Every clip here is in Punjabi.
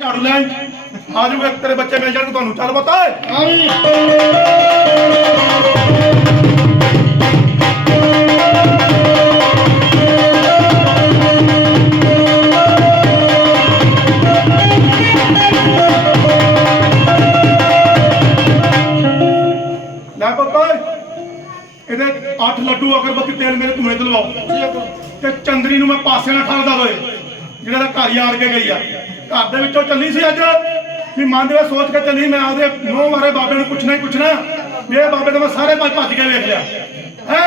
ਝਾੜੂ ਲੈਣ। ਆ ਜਾਊਗਾ ਤੇਰੇ ਬੱਚੇ ਮਿਲ ਜਾਣਗੇ ਤੁਹਾਨੂੰ। ਚੱਲ ਪਤਾ ਲੈ ਪਤਾ ਇਹਦੇ 8 ਲੱਡੂ ਅਗਰਬੱਤੀ ਤੇਲ ਮੇਰੇ ਧੂਏ ਤੇ ਲਵਾਓ। ਤੇ ਚੰਦਰੀ ਨੂੰ ਮੈਂ ਪਾਸੇ ਨਾਲ ਠਾਲਦਾ ਦੋਏ ਜਿਹੜਾ ਦਾ ਘਰ ਯਾਰ ਕੇ ਗਈ ਆ। ਘਰ ਦੇ ਵਿੱਚੋਂ ਚੱਲੀ ਸੀ ਅੱਜ। ਵੀ ਮਨ ਦੇ ਵਿੱਚ ਸੋਚ ਕੇ ਚੱਲੀ ਮੈਂ ਆਪਦੇ ਨੋਹ ਮਾਰੇ ਬਾਬੇ ਨੂੰ ਪੁੱਛਣਾ ਹੀ ਪੁੱਛਣਾ। ਇਹ ਬਾਬੇ ਤੇ ਮੈਂ ਸਾਰੇ ਭੱਜ ਭੱਜ ਕੇ ਵੇਖ ਲਿਆ। ਹੈ?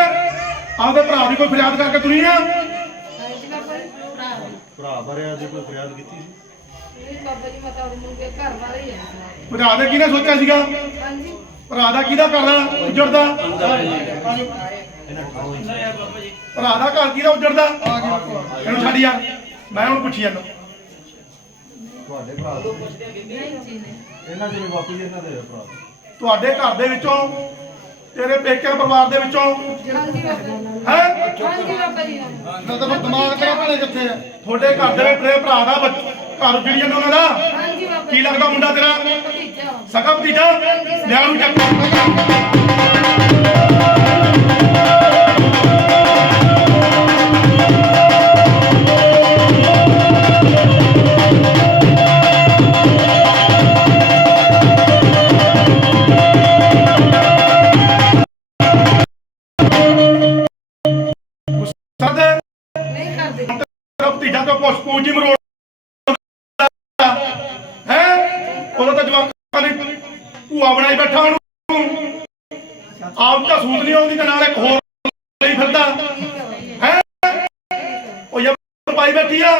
ਆਪਦੇ ਭਰਾ ਦੀ ਕੋਈ ਫਰਿਆਦ ਕਰਕੇ ਤੁਰੀ ਆ? ਹਾਂਜੀ ਬਾਬਾ ਜੀ ਭਰਾ ਵਾ। ਭਰਾ ਬਾਰੇ ਦੀ ਕੋਈ ਫਰਿਆਦ ਕੀਤੀ ਸੀ? ਨਹੀਂ ਬਾਬਾ ਜੀ ਮੈਂ ਤਾਂ ਉਹ ਮੁੰਡੇ ਘਰ ਵਾਲੇ ਹੀ ਆ ਭਰਾ ਦੇ ਕਿਹਨੇ ਸੋਚਿਆ ਸੀਗਾ? ਹਾਂਜੀ। ਭਰਾ ਦਾ ਕਿਹਦਾ ਕਰਦਾ ਉਜੜਦਾ? ਭਰਾ ਦਾ ਘਰ ਕਿਹਦਾ ਉਜੜਦਾ? ਇਹਨੂੰ ਛੱਡ ਯਾਰ। ਮੈਂ ਉਹਨੂੰ ਪੁੱਛੀ ਜਾਂਦਾ। ਤੁਹਾਡੇ ਭਰਾ ਇਹਨਾਂ ਦੇ ਵੀ ਬਾਪੂ ਜੀ ਇਹਨਾਂ ਦੇ ਭਰਾ। ਤੁਹਾਡੇ ਘਰ ਦੇ ਵਿੱਚੋਂ ਤੇਰੇ ਪੇਕੇ ਪਰਿਵਾਰ ਦੇ ਵਿੱਚੋਂ ਹਾਂਜੀ ਬਾਬਾ ਜੀ ਹੈ? ਹਾਂਜੀ ਬਾਬਾ ਜੀ ਨਾ ਤਾਂ ਫਿਰ ਦਿਮਾਗ ਤੇਰਾ ਭਲੇ ਕਿੱਥੇ ਆ। ਤੁਹਾਡੇ ਘਰ ਦੇ ਵਿੱਚ ਤੇਰੇ ਭਰਾ ਦਾ ਬੱਚ- ਘਰ ਉਜੜੀ ਜਾਂਦਾ ਉਹਨਾਂ ਦਾ ਹਾਂਜੀ ਬਾਬਾ ਕੀ ਲੱਗਦਾ ਮੁੰਡਾ ਤੇਰਾ? ਭਤੀਜਾ। ਸਕਾ ਭਤੀਜਾ? ਲਿਆ ਨੂੰ ਚੱਕ। ਭਤੀਜਾ ਤੋਂ ਪੁੱਛ ਪੂਜੀ ਮਰੋੜ ਹੈ? ਉਹਦਾ ਤਾਂ ਜਵਾਕਾਂ ਨੇ ਭੂਆ ਬਣਾਈ ਬੈਠਾ ਉਹਨੂੰ। ਆਪ ਤਾਂ ਸੂਤ ਨਹੀਂ ਆਉਂਦੀ ਤੇ ਨਾਲ ਇੱਕ ਹੋਰ ਲਈ ਫਿਰਦਾ। ਹੈ? ਉਹ ਯਾ ਪਾਈ ਬੈਠੀ ਆ।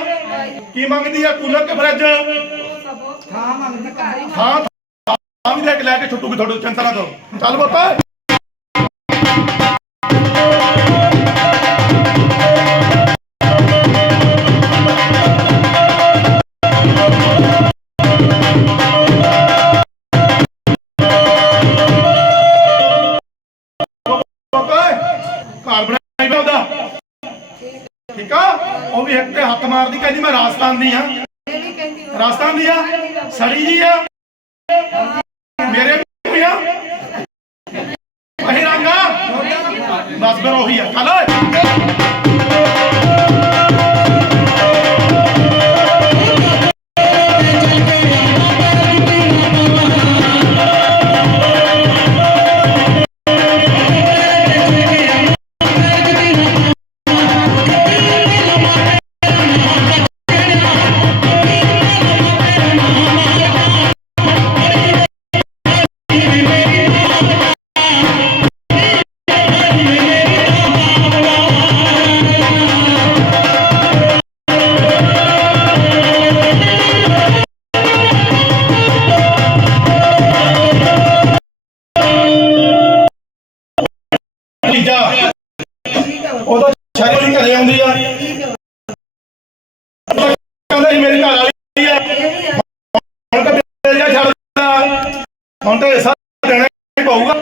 ਕੀ ਮੰਗਦੀ ਆ? ਕੂਲਰ ਤੇ ਫਰਿੱਜ? ਹਾਂ ਮੰਗਦੀ ਘਰ ਹੀ ਹਾਂ ਵੀ ਲੈ ਕੇ ਲੈ ਕੇ ਛੁੱਟੂਗੀ ਤੁਹਾਡੇ ਤੋਂ, ਚਿੰਤਾ ਨਾ ਕਰੋ ਚੱਲ ਬੱਤਾ ਉਹ ਵੀ ਇੱਕ ਤੇ ਹੱਥ ਮਾਰਦੀ, ਕਹਿੰਦੀ ਮੈਂ ਰਾਜਸਥਾਨ ਦੀ ਆ ਰਾਜਸਥਾਨ ਦੀ ਆ? ਸੜੀ ਜੀ ਆ? ਮੇਰੇ ਵੀ ਆ? ਅਹੀ ਰੰਗਾ ਬਸ ਫਿਰ ਉਹੀ ਆ। ਕੱਲ ਹੁਣ ਤਾਂ ਹਿੱਸਾ ਦੇਣਾ ਹੀ ਪਊਗਾ।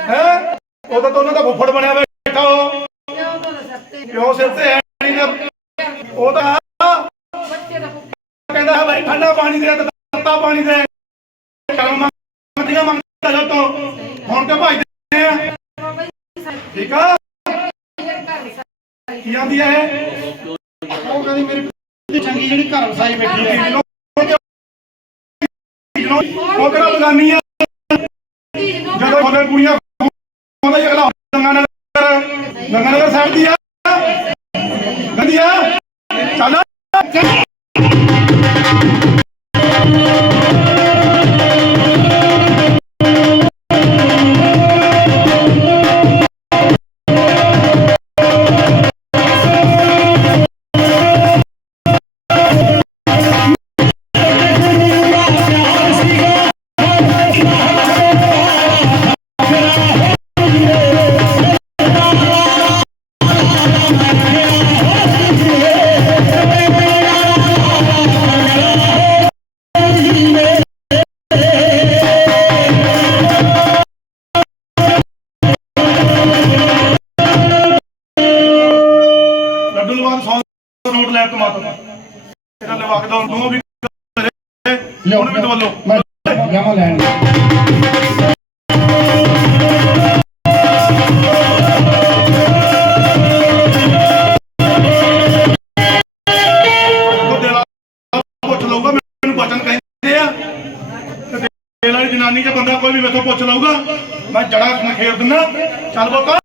ਹੈ? ਉਹ ਤਾਂ ਉਹਨਾਂ ਦਾ ਫੁੱਫੜ ਬਣਿਆ ਬੈਠਾ ਉਹ। ਪਿਓ ਸਿਰ ਤੇ ਹੈ ਨਹੀਂ ਨਾ? ਉਹ ਤਾਂ ਕਹਿੰਦਾ ਹੈ ਭਾਈ ਠੰਡਾ ਪਾਣੀ ਦੇ, ਤੱਤਾ ਪਾਣੀ ਦੇ। ਕਲਮ ਮੰਗਦੀਆਂ, ਮੰਗਦਾ ਜੋ ਤੋਂ। ਹੁਣ ਤੇ ਭਜਦੇ ਆ। ਠੀਕ ਆ? ਕੀ ਆਂਦੀ ਹੈ ਉਹ ਕਹਿੰਦੀ ਮੇਰੀ ਚੰਗੀ ਜਿਹੜੀ ਘਰ ਵਸਾਈ ਬੈਠੀ ਹੈ ਉਹ ਕਿਹੜਾ ਬਗਾਨੀ ਆ ਜਦੋਂ ਉਹਦੇ ਕੁੜੀਆਂ ਉਹਦਾ ਹੀ ਅਗਲਾ Ganganagar Ganganagar side ਦੀ ਆ। ਗੰਦੀ ਆ। ਚੱਲ। ਹੁਣ ਵੀ ਦਵਲੋ ਮੈਂ ਲੈਣ। ਜਨਾਨੀ ਚ ਬੰਦਾ ਕੋਈ ਵੀ ਮੇਥੋਂ ਪੁੱਛ ਲਊਗਾ ਮੈਂ ਜੜਾ ਨਖੇੜ ਦਿੰਦਾ। ਚੱਲ ਬੋਕਾ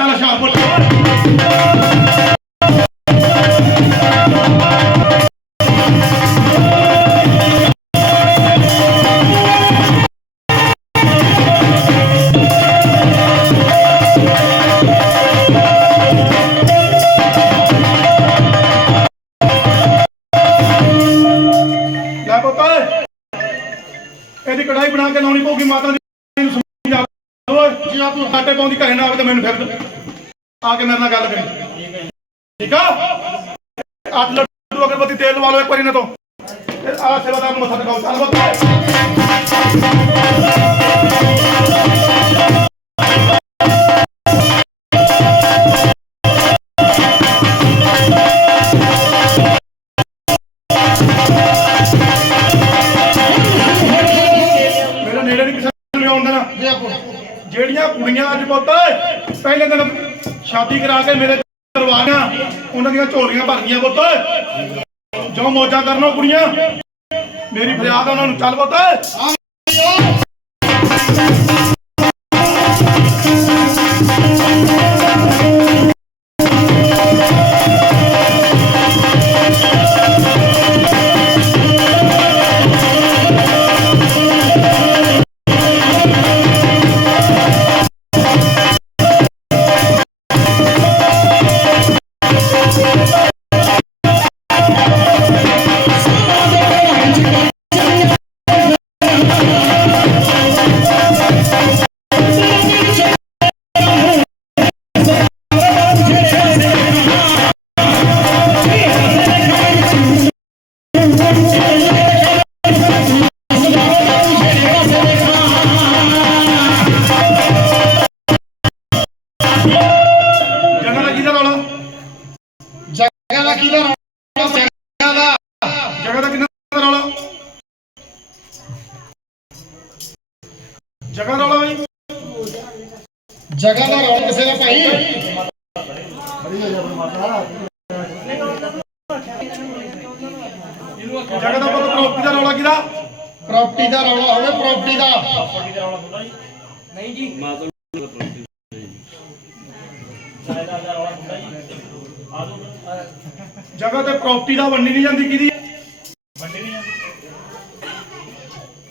ਜਾ ਚੱਲ ਆ ਕੇ ਮੇਰੇ ਨਾਲ ਗੱਲ ਕਰੀ। ਠੀਕ ਆ? ਅੱਠ ਲੱਡੂ ਅਗਰਬੱਤੀ ਤੇਲ ਲਵਾ ਲਓ ਇੱਕ ਵਾਰੀ ਨਾ ਤੋਂ। ਤੇ ਆ ਸੇਵਾਦਾਰ ਨੂੰ ਮੱਥਾ ਟਿਕਾਓ। ਚੱਲ ਦੇਣਾ। ਜਿਹੜੀਆਂ ਕੁੜੀਆਂ ਅੱਜ ਪੁੱਤ ਪਹਿਲੇ ਦਿਨ ਸ਼ਾਦੀ ਕਰਾ ਕੇ ਮੇਰੇ ਕਰਵਾਈਆਂ ਉਹਨਾਂ ਦੀਆਂ ਝੋਲੀਆਂ ਭਰ ਪੁੱਤ। ਜੋ ਮੌਜਾਂ ਕਰਨੋ ਕੁੜੀਆਂ। ਮੇਰੀ ਫਰਿਆਦ ਆ ਉਹਨਾਂ ਨੂੰ, ਚੱਲ ਪੁੱਤ।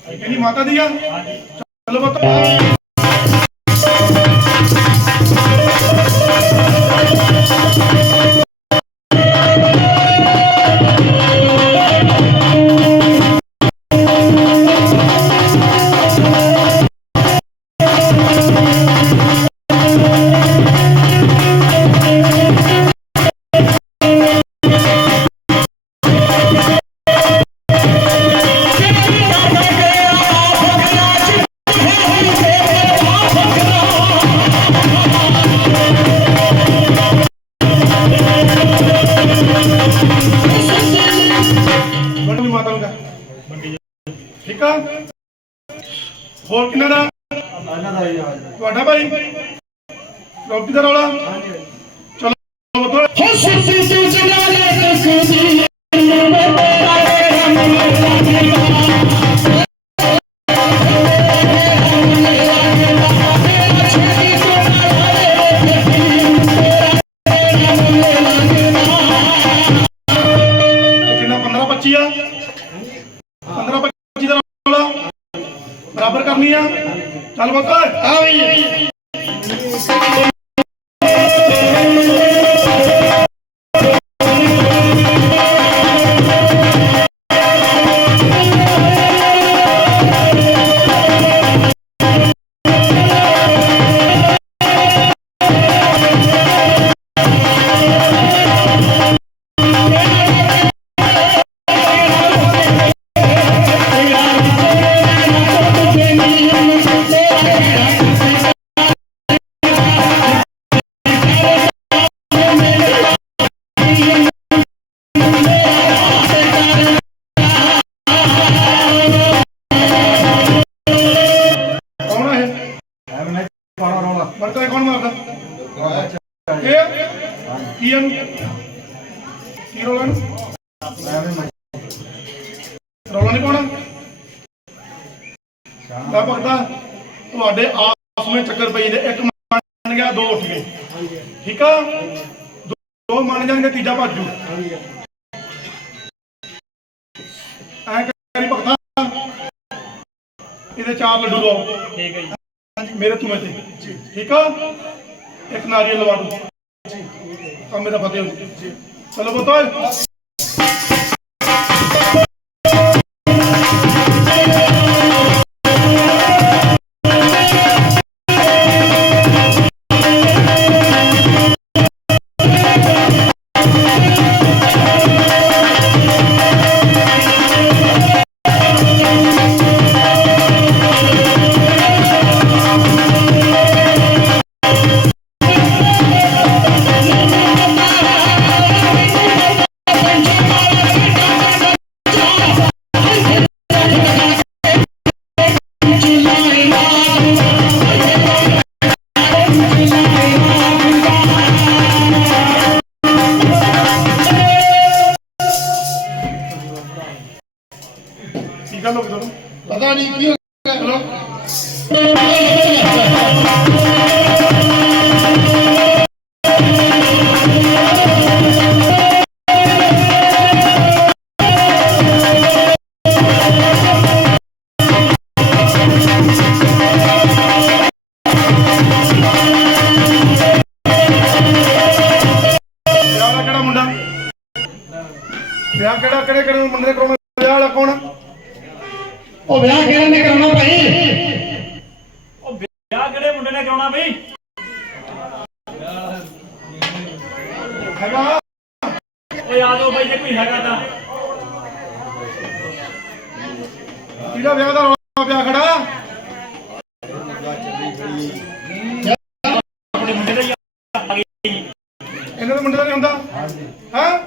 ਕਿਹਦੀ ਮਾਤਾ ਦੀ ਆ? ਚਲੋ ਪੁੱਤ ਜਾਣਗੇ ਤੀਜਾ ਭਾਜੂ ਐ ਕਰੀ ਭਗਤਾ। ਇਹਦੇ ਚਾਰ ਲੱਡੂ ਦੋ। ਠੀਕ ਹੈ ਜੀ। ਮੇਰੇ ਤੁਮੇ ਤੇ। ਠੀਕ ਆ? ਇੱਕ ਨਾਰੀਅਲ ਲਵਾ ਦੋ। ਜੀ ਕੰਮ ਮੇਰਾ ਫਤਿਹ ਹੋ ਜੀ। ਚਲੋ ਬਤੋ Señor Dios, ਮੰਨਦਾ ਹਾਂ?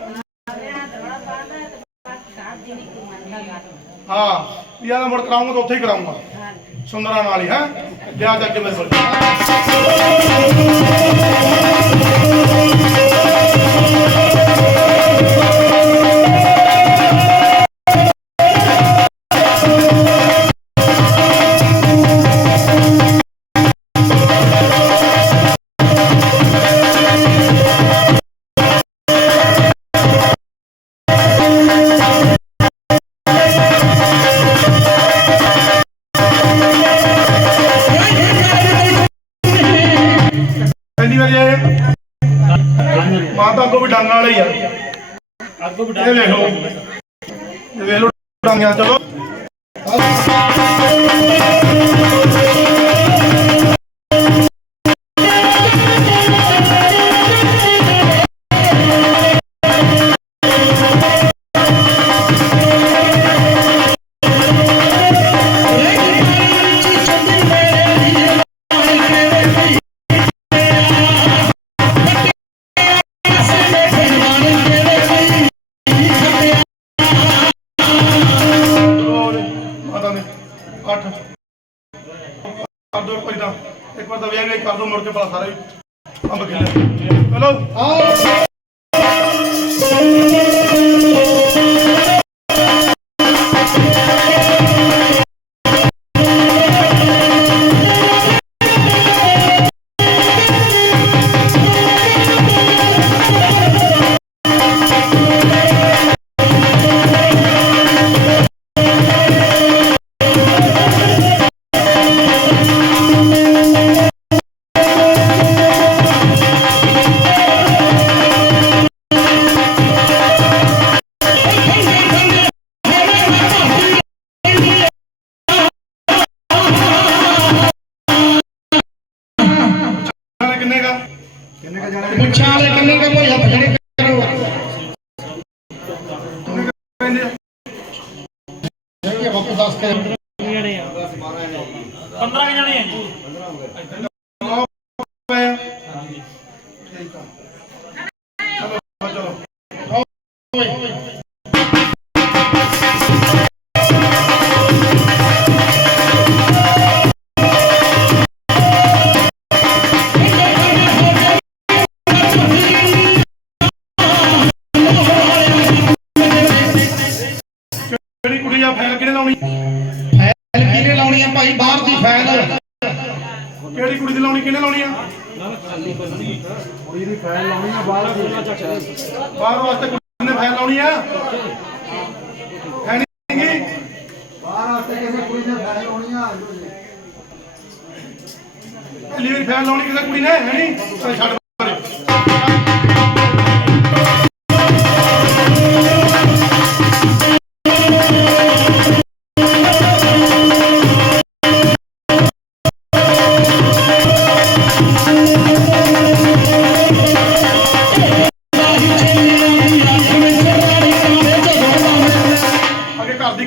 ਹਾਂ ਯਾਰ ਮੁੜ ਕਰਾਉਂਗਾ ਤਾਂ ਉੱਥੇ ਹੀ ਕਰਾਉਂਗਾ। ਸੁੰਦਰਾਂ ਨਾਲ ਹੀ ਹੈ? ਵਿਆਹ ਚੱਕ ਕੇ ਮੇਰੇ ਫਾਈਲ ਲਾਉਣੀ ਆ ਬਾਹਰ ਬਾਹਰ ਵਾਸਤੇ ਕੁੜੀ ਨੇ ਫੈਲ ਲਾਉਣੀ ਆ? ਹੈ ਨਹੀਂ ਬਾਹਰ ਵਾਸਤੇ ਕਿਸੇ ਕੁੜੀ ਨੇ ਫਾਈਲ ਲਾਉਣੀ ਆ ਲਾਉਣੀ ਕਿਸੇ ਕੁੜੀ ਨੇ ਹੈ ਨਹੀਂ ਛੱਡ।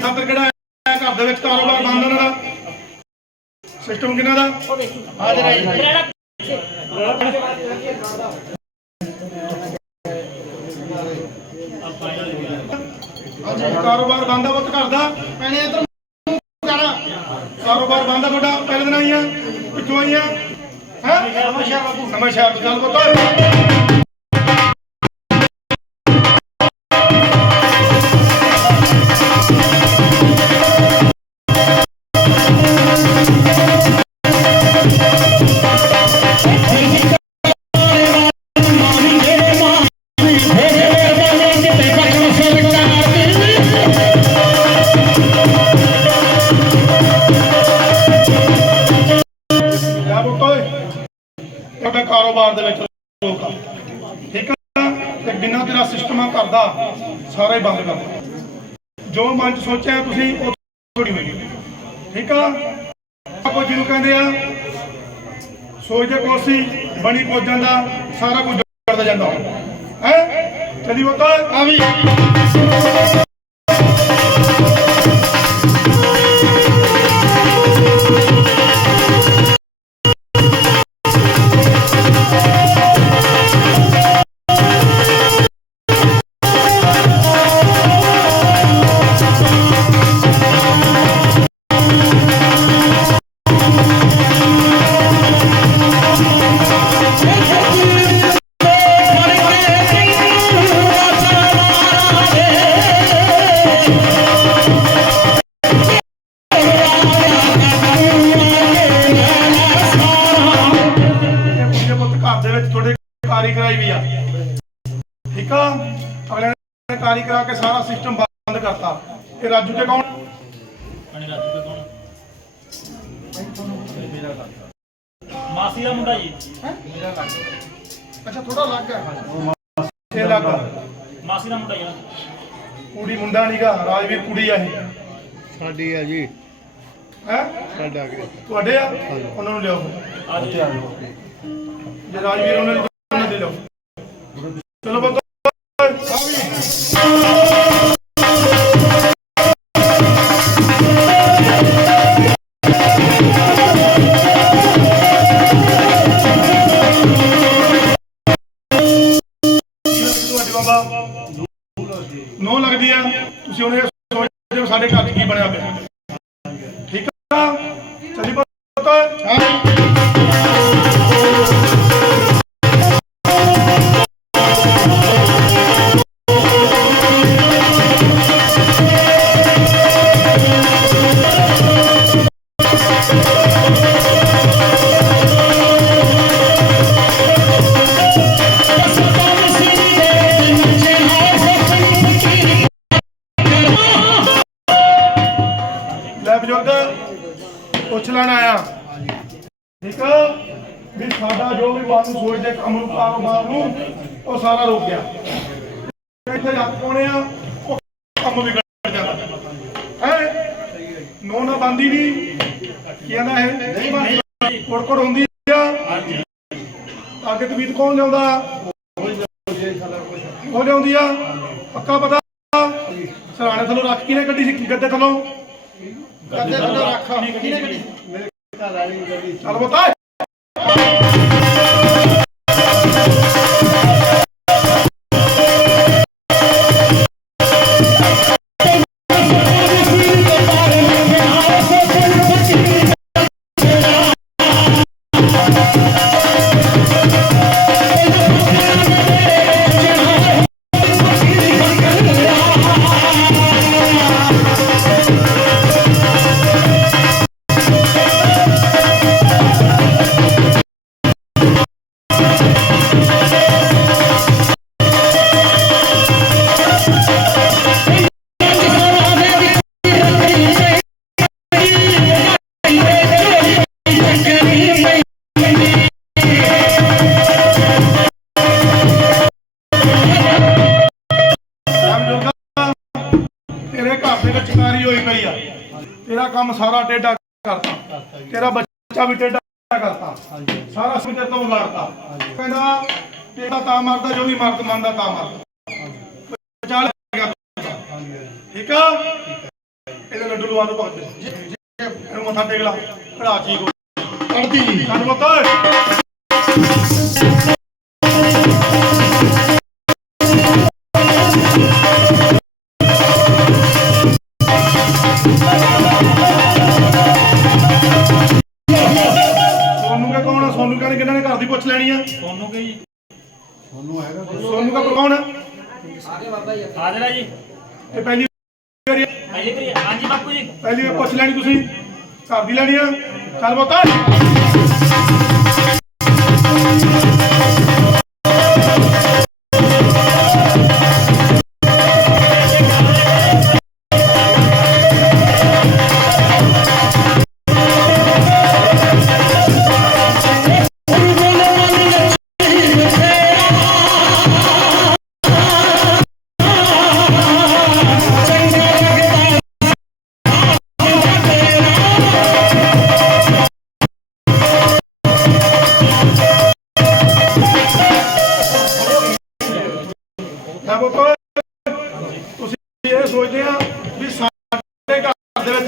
ਖਾਤਰ ਕਿਹੜਾ ਹੈ? ਘਰ ਦੇ ਵਿੱਚ ਕਾਰੋਬਾਰ ਬੰਦ ਉਹਨਾਂ ਦਾ। ਸਿਸਟਮ ਕਿਹਨਾਂ ਦਾ? ਹਾਜ਼ਰ ਹੈ ਜੀ। ਕਾਰੋਬਾਰ ਬੰਦ ਆ ਪੁੱਤ ਘਰ ਦਾ। ਭੈਣੇ, ਇੱਧਰ ਮੂੰਹ ਕਾਰੋਬਾਰ ਬੰਦ ਆ ਤੁਹਾਡਾ। ਪਹਿਲੇ ਦਿਨ ਆਈਆਂ ਕਿੱਥੋਂ ਆਈਆਂ। ਹੈ? ਨਮਸਕਾਰ ਬਾਪੂ ਸਮਝ ਸ਼ਹਿਰ ਤੋਂ ਤੁਹਾਡਾ ਕਾਰੋਬਾਰ ਦੇ ਵਿੱਚ ਰੋਕ ਆ। ਠੀਕ ਆ? ਤੇ ਬਿਨਾਂ ਤੇਰਾ ਸਿਸਟਮ ਆ ਕਰਦਾ ਸਾਰਾ ਬੰਦ ਕਰ ਜੋ ਮਨ ਚ ਸੋਚਿਆ ਤੁਸੀਂ, ਉਹ ਥੋੜੀ ਹੋਈ। ਠੀਕ ਆ? ਆਪੋ ਜਿਹਨੂੰ ਕਹਿੰਦੇ ਆ ਸੋਚਦੇ ਕੋਸੀ, ਬਣੀ ਕੋ ਦਾ ਸਾਰਾ ਕੁਝ ਕਰਦਾ ਜਾਂਦਾ। ਹੈ? ਚਲੀ ਬਤਾ ਆ ਵੀ। ਕੇ ਸਾਰਾ ਸਿਸਟਮ ਬੰਦ ਕਰਤਾ। ਇਹ ਰਾਜੂ ਤੇ ਕੌਣ? ਕਣੇ ਰਾਜੂ ਤੇ ਕੌਣ? ਮਾਸੀ ਦਾ ਮੁੰਡਾ ਜੀ। ਅੱਛਾ ਥੋੜਾ ਲੱਗ ਗਿਆ ਇਹ ਲੱਗ ਮਾਸੀ ਦਾ ਮੁੰਡਾ ਜੀ ਕੁੜੀ ਮੁੰਡਾ ਨਹੀਂਗਾ ਰਾਜਵੀਰ ਕੁੜੀ ਆ ਇਹ। ਸਾਡੀ ਆ ਜੀ। ਹੈ? ਸਾਡਾ ਕੇ? ਤੁਹਾਡੇ ਆ? ਉਹਨਾਂ ਨੂੰ ਲਿਆਓ। ਆ ਜੀ। ਜੇ ਰਾਜਵੀਰ ਉਹਨਾਂ ਨੂੰ ਦੇ ਲਿਆਓ ਚਲੋ ਬੱਤੋ ਨੋ ਲੱਗਦੀ ਆ। ਤੁਸੀਂ ਉਹਨੇ ਸੋਚਦੇ ਹੋ ਸਾਡੇ ਘਰ 'ਚ ਕੀ ਬਣਿਆ ਪਿਆ। ਠੀਕ ਆ? ਚਲੀ ਪੁੱਤ। ਆ ਨਾ ਬੰਦੀ ਨਹੀਂ ਕਹਿੰਦਾ ਇਹ ਨਹੀਂ ਬੰਦੀ ਕੋੜ ਹੁੰਦੀ ਆ। ਅੱਗੇ ਤਵੀਤ ਕੌਣ ਲਿਆਉਂਦਾ? ਉਹ ਲਿਆਉਂਦੀ ਆ ਪੱਕਾ ਪਤਾ? ਸਰਾਣੇ ਥੱਲੋਂ ਰੱਖ ਕਿਨੇ ਕੱਢੀ ਸੀ? ਗੱਦੇ ਥੱਲੋਂ? ਕਰਦੇ ਥੱਲੇ ਰੱਖ ਗੱਡੀ ਘਰ ਵਾਲੀ ਗੱਡੀ ਚੱਲ ਬਤਾ ਕੰਮ ਸਾਰਾ ਟੇਢਾ ਕਰਤਾ। ਤੇਰਾ ਬੱਚਾ ਵੀ ਟੇਢਾ ਕਰਤਾ। ਸਾਰਾ ਸੁਣ ਤੇਰੇ ਤੋਂ ਵਿਗਾੜਤਾ ਕਹਿੰਦਾ ਤੇਰਾ ਤਾਂ ਮਰਦਾ ਜੋ ਵੀ ਮਰਦ ਮੰਨਦਾ ਤਾਂ ਮਰਦਾ। ਚੱਲ ਠੀਕ ਆ? ਇਹਦੇ ਲੱਡੂ ਲਵਾ ਦੋ ਭਗਤ। ਇਹਨੂੰ ਮੱਥਾ ਟੇਕ ਲਾ। ਭਰਾ ਠੀਕ ਜੀ ਕੰਨ ਮਤ ਸੋਨੂੰ ਨੇ ਕਿਹਨਾਂ ਨੇ ਘਰ ਦੀ ਪੁੱਛ ਲੈਣੀ ਆ? ਤੁਹਾਨੂੰ ਕੀ? ਤੁਹਾਨੂੰ ਹੈਗਾ ਸੋਨੂੰ ਕਾ ਕੌਣ ਆ? ਹਾਜ਼ਰ ਹੈ ਜੀ। ਇਹ ਪਹਿਲੀ ਵਾਰੀ ਆ। ਪਹਿਲੀ ਵਾਰੀ ਹਾਂਜੀ ਬਾਪੂ ਜੀ। ਪਹਿਲੀ ਵਾਰ ਪੁੱਛ ਲੈਣੀ ਤੁਸੀਂ। ਘਰ ਦੀ ਲੈਣੀ ਆ। ਚੱਲ ਬਤਾ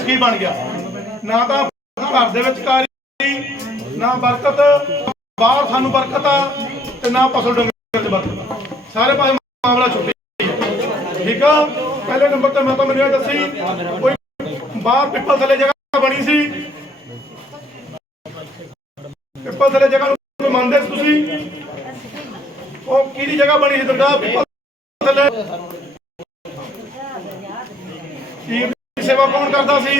ਘਰ ਬਣ ਗਿਆ? ਨਾ ਤਾਂ ਘਰ ਦੇ ਵਿੱਚ ਕਾਰੀ ਨਾ ਬਰਕਤ, ਬਾਹਰ ਸਾਨੂੰ ਬਰਕਤ ਆ ਤੇ ਨਾ ਪਸਲ ਡੰਗਰ ਚ ਬਰਕਤ ਸਾਰੇ ਪਾਸੇ ਮਾਮਲਾ ਛੁੱਟੀ ਠੀਕ ਆ? ਪਹਿਲੇ ਨੰਬਰ ਤੇ ਮੈਂ ਤਾਂ ਮੈਨੂੰ ਇਹ ਦੱਸੀ, ਕੋਈ ਬਾਹਰ ਪਿੱਪਲ ਥੱਲੇ ਜਗ੍ਹਾ ਬਣੀ ਸੀ। ਪਿੱਪਲ ਥੱਲੇ ਜਗ੍ਹਾ ਨੂੰ ਮੰਨਦੇ ਸੀ ਤੁਸੀਂ? ਉਹ ਕਿਹਦੀ ਜਗ੍ਹਾ ਬਣੀ ਸੀ ਤੁਹਾਡਾ ਪਿੱਪਲ ਥੱਲੇ? ਕੀ ਸੇਵਾ ਕੌਣ ਕਰਦਾ ਸੀ?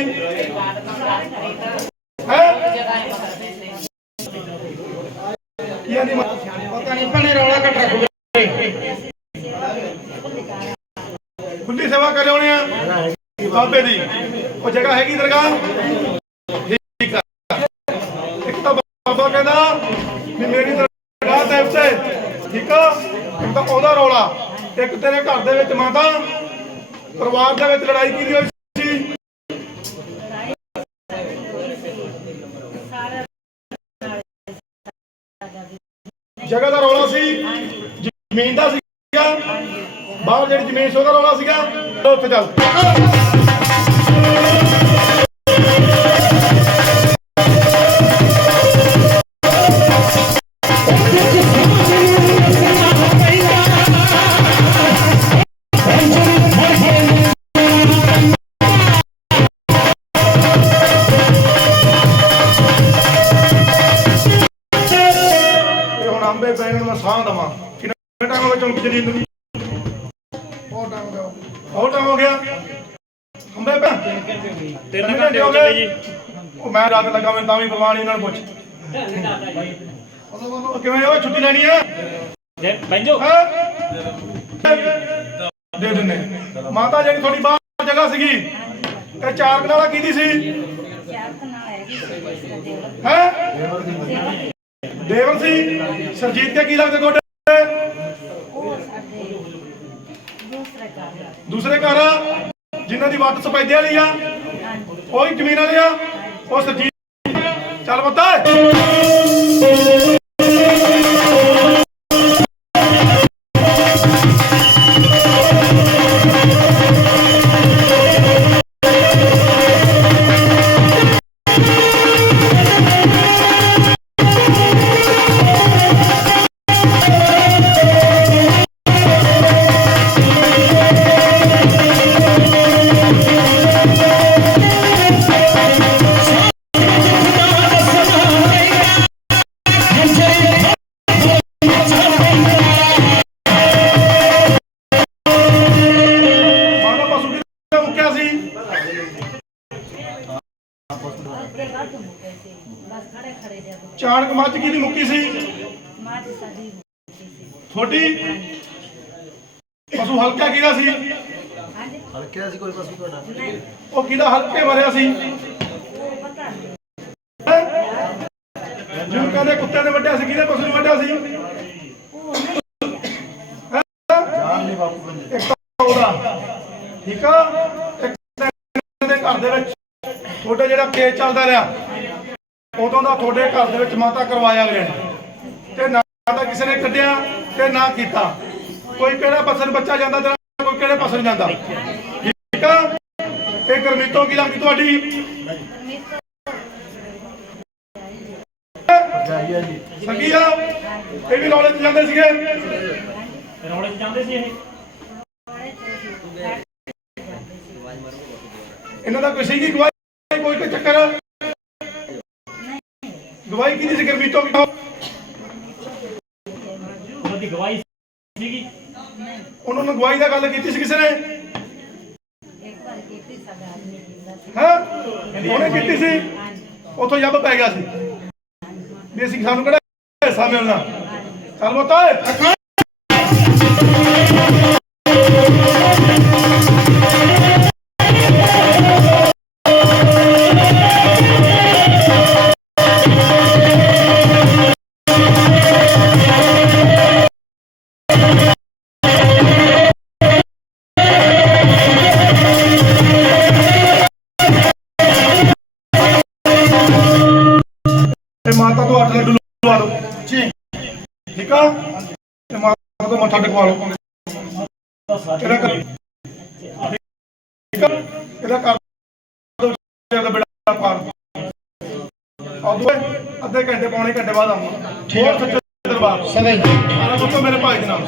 ਹੈ? ਪਤਾ ਨਹੀਂ ਭਣੇ ਰੌਲਾ ਕੱਟ ਰੱਖੋ ਖੁੱਲੀ ਸੇਵਾ ਕਰ ਲਿਆਉਣੇ ਆ ਬਾਬੇ ਦੀ। ਉਹ ਜਗ੍ਹਾ ਹੈਗੀ ਦਰਗਾਹ? ਠੀਕ ਆ। ਇੱਕ ਤਾਂ ਬਾਬਾ ਕਹਿੰਦਾ ਵੀ ਮੇਰੀ ਦਰਗਾਹ ਦੇ ਉੱਤੇ ਠੀਕ ਆ? ਇੱਕ ਤਾਂ ਉਹਦਾ ਰੌਲਾ। ਇੱਕ ਤੇਰੇ ਘਰ ਦੇ ਵਿੱਚ ਮਾਤਾ, ਪਰਿਵਾਰ ਦੇ ਵਿੱਚ ਲੜਾਈ ਕੀਤੀ ਹੋਈ ਸੀ ਜਗ੍ਹਾ ਦਾ ਰੌਲਾ ਸੀ ਜ਼ਮੀਨ ਦਾ ਸੀਗਾ। ਬਾਹਰ ਜਿਹੜੀ ਜ਼ਮੀਨ ਸੀ ਉਹਦਾ ਰੌਲਾ ਸੀਗਾ। ਉੱਥੇ ਚੱਲ। ਦਵਾਂ ਕਿੰਨਾ ਟਾਈਮ ਹੋ ਗਿਆ ਚੌਂਕੀ ਚਲੀ ਨੂੰ? ਬਹੁਤ ਟਾਈਮ ਹੋ ਗਿਆ। ਬਹੁਤ ਟਾਈਮ ਹੋ ਗਿਆ। ਅੰਬੇ ਪੈ। ਤਿੰਨ ਘੰਟੇ ਹੋ ਗਏ। ਜੀ ਉਹ ਮੈਂ ਰਾਤ ਲੱਗਾ ਮੈਂ ਤਾਂ ਵੀ ਬਲਵਾਨੀ ਇਹਨਾਂ ਨੂੰ ਪੁੱਛ। ਉਹ ਕਿਵੇਂ ਉਹ ਛੁੱਟੀ ਲੈਣੀ ਆ? ਜੇ ਬੈਂਜੋ ਹੈਂ? ਦੇ ਦਿੰਨੇ। ਮਾਤਾ ਜਿਹੜੀ ਤੁਹਾਡੀ ਬਾਹਰ ਜਗ੍ਹਾ ਸੀਗੀ ਇਹ ਚਾਰ ਕਨਾਲਾ ਕਿਹਦੀ ਸੀ? ਹੈ? ਦੇਵਰ ਸੀ ਸਰਜੀਤ ਕੇ ਕੀ ਲੱਗਦੇ ਤੁਹਾਡੇ? ਦੂਸਰੇ ਘਰ ਜਿਨ੍ਹਾਂ ਦੀ ਵੱਟ ਸਪੈਦੇ ਵਾਲੀ ਆ। ਉਹੀ ਜ਼ਮੀਨ ਵਾਲੇ ਆ। ਉਹ ਸਰਜੀਤ ਚੱਲ ਬੱਤਾ ਉਹ ਕਿਹਦਾ ਹਲਕੇ ਮਰਿਆ ਸੀ? ਜਿਹਨੂੰ ਕਹਿੰਦੇ ਕੁੱਤੇ ਨੇ ਵੱਢਿਆ ਸੀ ਕਿਹਦੇ ਪਸ਼ੂ ਨੂੰ ਵੱਢਿਆ ਸੀ? ਉਹ ਨਹੀਂ ਜਾਨ ਨਹੀਂ ਬਾਪੂ ਬੰਦੇ। ਇੱਕ ਤਾਂ ਉਹਦਾ। ਠੀਕ ਆ? ਇੱਕ ਤਾਂ ਦੇ ਘਰ ਦੇ ਵਿੱਚ ਤੁਹਾਡੇ ਜਿਹੜਾ ਕੇਸ ਚੱਲਦਾ ਰਿਹਾ ਉਦੋਂ ਦਾ ਤੁਹਾਡੇ ਘਰ ਦੇ ਵਿੱਚ ਮਾਤਾ ਕਰਵਾਇਆ ਗਿਆ। ਤੇ ਨਾ ਤਾਂ ਕਿਸੇ ਨੇ ਕੱਢਿਆ ਤੇ ਨਾ ਕੀਤਾ। ਕੋਈ ਕਿਹੜਾ ਪਸੰਦ ਬੱਚਾ ਜਾਂਦਾ ਤੇ ਕੋਈ ਕਿਹੜੇ ਪਸੰਦ ਜਾਂਦਾ। ਠੀਕ ਆ? ਇਹ ਗਰਮੀਤੋਂ ਕੀ ਲੱਗਦੀ ਤੁਹਾਡੀ? ਸਕੀ ਆ? ਇਹ ਵੀ ਨੌਲੇਜ ਜਾਂਦੇ ਸੀਗੇ? ਰੌਲੇ 'ਚ ਜਾਂਦੇ ਸੀ ਇਹ। ਇਹਨਾਂ ਦਾ ਕੋਈ ਸੀਗੀ ਗਵਾਹੀ ਕੋਈ ਕੋਈ ਚੱਕਰ ਗਵਾਹੀ ਕਿਹਦੀ ਸੀ ਗਰਮੀਤੋਂ ਕੀ? ਉਹਨਾਂ ਦੀ ਗਵਾਹੀ ਸੀਗੀ। ਉਹਨਾਂ ਨੂੰ ਗਵਾਹੀ ਦਾ ਗੱਲ ਕੀਤੀ ਸੀ ਕਿਸੇ ਨੇ? ਇੱਕ ਵਾਰ ਕੀਤੀ ਹਾਂ ਉਹਨੇ ਕੀਤੀ ਸੀ। ਉਥੋਂ ਜੱਬ ਪੈ ਗਿਆ ਸੀ। ਵੀ ਅਸੀਂ ਸਾਨੂੰ ਕਿਹੜਾ ਹਿੱਸਾ ਮਿਲਣਾ? ਚੱਲ ਬਤਾ ਠੀਕ ਆ ਤੇ ਮਾਤਾ ਤੋਂ ਮੱਥਾ ਟੇਕਵਾ ਲਓ। ਇਹਦਾ ਕਰ ਠੀਕ ਆ ਇਹਦਾ ਕਰ ਦੋ ਇਹਦਾ ਬੇੜਾ ਪਾਰ। ਆਉਂਦੇ ਅੱਧੇ ਘੰਟੇ ਪੌਣੇ ਘੰਟੇ ਬਾਅਦ ਆਉਂਗਾ। ਹੋਰ ਸੱਚੇ ਦਰਬਾਰ। ਸਦਾ ਹੀ ਮੇਰੇ ਭਾਈ ਦੇ ਨਾਲ।